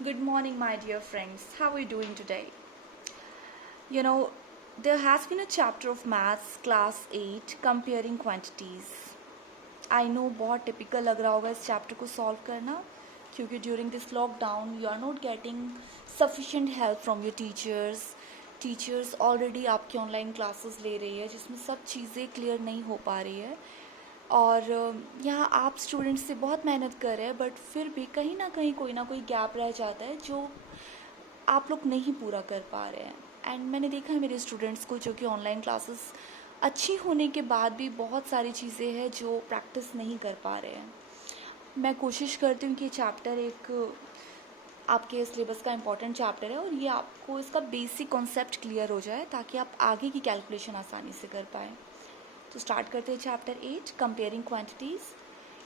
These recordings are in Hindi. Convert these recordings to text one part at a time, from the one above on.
Good morning, my dear friends. How are you doing today? You know, there has been a chapter of maths, class 8, comparing quantities. I know बहुत टिपिकल लग रहा होगा इस चैप्टर को सॉल्व करना क्योंकि during this lockdown you are not getting sufficient help from your teachers already आपकी ऑनलाइन क्लासेस ले रही है जिसमें सब चीज़ें क्लियर नहीं हो पा रही है और यहाँ आप स्टूडेंट्स से बहुत मेहनत कर रहे हैं बट फिर भी कहीं ना कोई गैप रह जाता है जो आप लोग नहीं पूरा कर पा रहे हैं। एंड मैंने देखा है मेरे स्टूडेंट्स को जो कि ऑनलाइन क्लासेस अच्छी होने के बाद भी बहुत सारी चीज़ें हैं जो प्रैक्टिस नहीं कर पा रहे हैं। मैं कोशिश करती हूँ कि चैप्टर एक आपके सिलेबस का इम्पॉर्टेंट चैप्टर है और ये आपको इसका बेसिक कॉन्सेप्ट क्लियर हो जाए ताकि आप आगे की कैलकुलेशन आसानी से कर पाएँ। तो स्टार्ट करते हैं चैप्टर 8 कंपेयरिंग क्वांटिटीज़।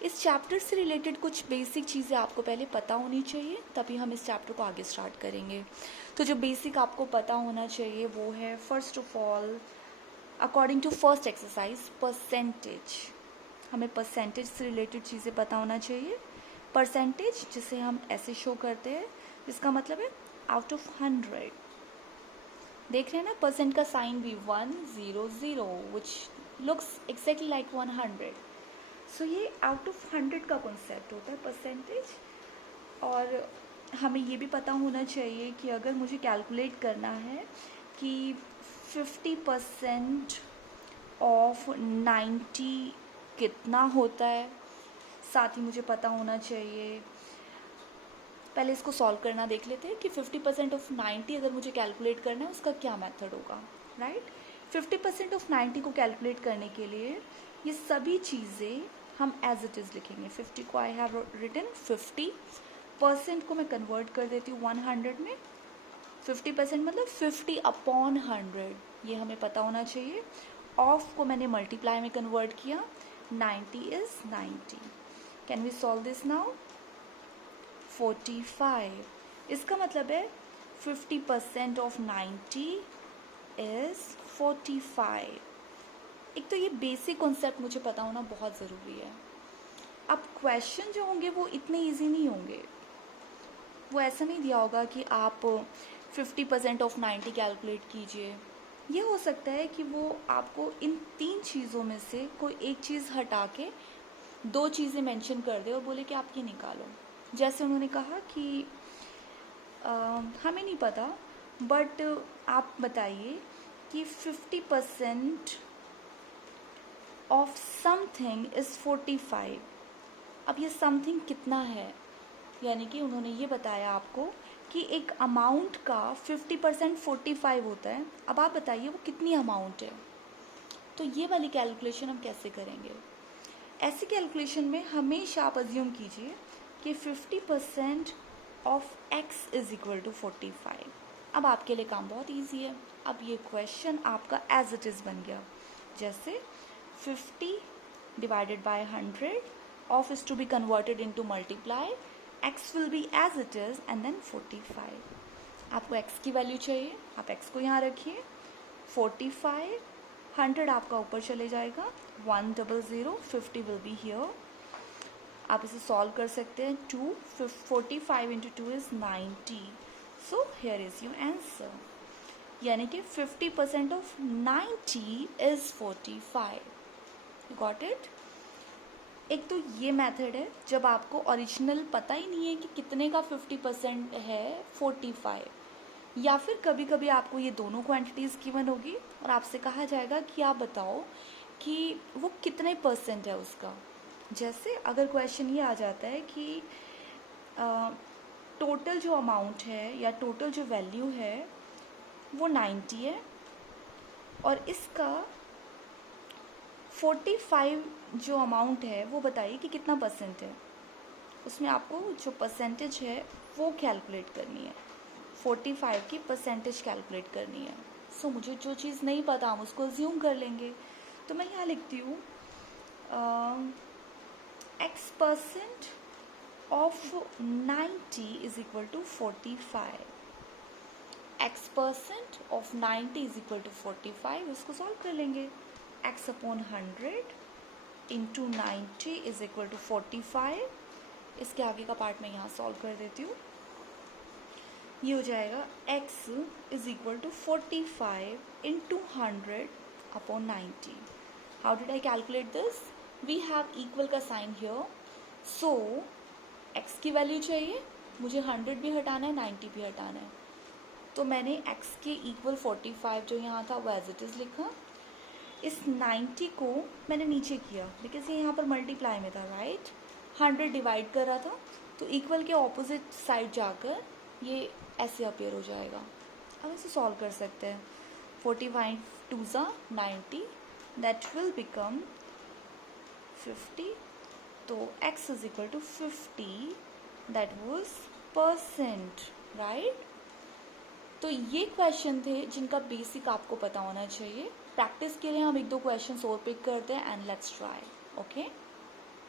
इस चैप्टर से रिलेटेड कुछ बेसिक चीज़ें आपको पहले पता होनी चाहिए तभी हम इस चैप्टर को आगे स्टार्ट करेंगे। तो जो बेसिक आपको पता होना चाहिए वो है first of all according to first exercise percentage. हमें परसेंटेज से रिलेटेड चीज़ें पता होना चाहिए। परसेंटेज जिसे हम ऐसे शो करते हैं जिसका मतलब है आउट ऑफ 100। देख रहे हैं ना परसेंट का साइन भी 100 विच लुक्स एग्जैक्टली लाइक 100। सो ये आउट ऑफ 100 का कॉन्सेप्ट होता है परसेंटेज। और हमें ये भी पता होना चाहिए कि अगर मुझे कैलकुलेट करना है कि 50% ऑफ 90 कितना होता है, साथ ही मुझे पता होना चाहिए, पहले इसको सॉल्व करना देख लेते हैं कि 50% ऑफ 90 अगर मुझे कैलकुलेट करना है उसका क्या मेथड होगा, राइट। 50% ऑफ 90 को कैलकुलेट करने के लिए ये सभी चीज़ें हम एज इट इज़ लिखेंगे। 50 को आई हैव रिटन 50% को मैं कन्वर्ट कर देती हूँ 100 में। 50% मतलब 50 अपॉन 100, ये हमें पता होना चाहिए। ऑफ को मैंने मल्टीप्लाई में कन्वर्ट किया, 90 is 90। Can we solve this now? 45। इसका मतलब है 50% ऑफ 90 इज़ 45। एक तो ये बेसिक कॉन्सेप्ट मुझे पता होना बहुत ज़रूरी है। अब क्वेश्चन जो होंगे वो इतने इजी नहीं होंगे। वो ऐसा नहीं दिया होगा कि आप 50% ऑफ 90 कैलकुलेट कीजिए। ये हो सकता है कि वो आपको इन 3 चीज़ों में से कोई एक चीज़ हटा के 2 चीज़ें मेंशन कर दे और बोले कि आप ये निकालो। जैसे उन्होंने कहा कि हमें नहीं पता बट आप बताइए कि 50% ऑफ समथिंग इज़ 45। अब ये समथिंग कितना है, यानी कि उन्होंने ये बताया आपको कि एक अमाउंट का 50% 45 होता है। अब आप बताइए वो कितनी अमाउंट है। तो ये वाली कैलकुलेशन हम कैसे करेंगे? ऐसी कैलकुलेशन में हमेशा आप अज्यूम कीजिए कि 50% of x is equal to 45। अब आपके लिए काम बहुत ईजी है। अब ये क्वेश्चन आपका एज इट इज़ बन गया। जैसे 50 divided by 100 of is to be converted into multiply, x will be as it is and then 45। आपको x की वैल्यू चाहिए, आप x को यहाँ रखिए। 45 100 आपका ऊपर चले जाएगा, 100 50 will be here। आप इसे सॉल्व कर सकते हैं। 45 into 2 is 90। So here is your answer। यानी कि 50% of 90 is 45। You got it? एक तो ये मेथड है जब आपको ओरिजिनल पता ही नहीं है कि कितने का 50% है 45, या फिर कभी कभी आपको ये दोनों क्वांटिटीज़ गिवन होगी और आपसे कहा जाएगा कि आप बताओ कि वो कितने परसेंट है उसका। जैसे अगर क्वेश्चन ये आ जाता है कि टोटल जो अमाउंट है या टोटल जो वैल्यू है वो 90 है और इसका 45 जो अमाउंट है वो बताइए कि कितना परसेंट है। उसमें आपको जो परसेंटेज है वो कैलकुलेट करनी है, 45 की परसेंटेज कैलकुलेट करनी है। सो मुझे जो चीज़ नहीं पता हम उसको अज्यूम कर लेंगे। तो मैं यहाँ लिखती हूँ x% of 90 is equal to 45। x% of 90 is equal to 45। इसको सॉल्व कर लेंगे। x upon 100 into 90 is equal to 45। इसके आगे का पार्ट मैं यहाँ सॉल्व कर देती हूँ। ये हो जाएगा x is equal to 45 into 100 upon 90. How did I calculate this? We have equal का साइन हियर, सो x की वैल्यू चाहिए, मुझे 100 भी हटाना है, 90 भी हटाना है, तो मैंने x के इक्वल 45 जो यहाँ था वो एज इट इज़ लिखा. इस 90 को मैंने नीचे किया बिकॉज ये यहाँ पर मल्टीप्लाई में था, राइट. 100 डिवाइड कर रहा था, तो इक्वल के ऑपोजिट साइड जाकर ये ऐसे अपीयर हो जाएगा. अब इसे सॉल्व कर सकते हैं. 45 टू ज़ा 90, दैट विल बिकम 50. तो x is equal to 50, that was percent, right. तो ये क्वेश्चन थे जिनका बेसिक आपको पता होना चाहिए. प्रैक्टिस के लिए हम एक दो क्वेश्चंस और पिक करते हैं एंड लेट्स ट्राई. ओके.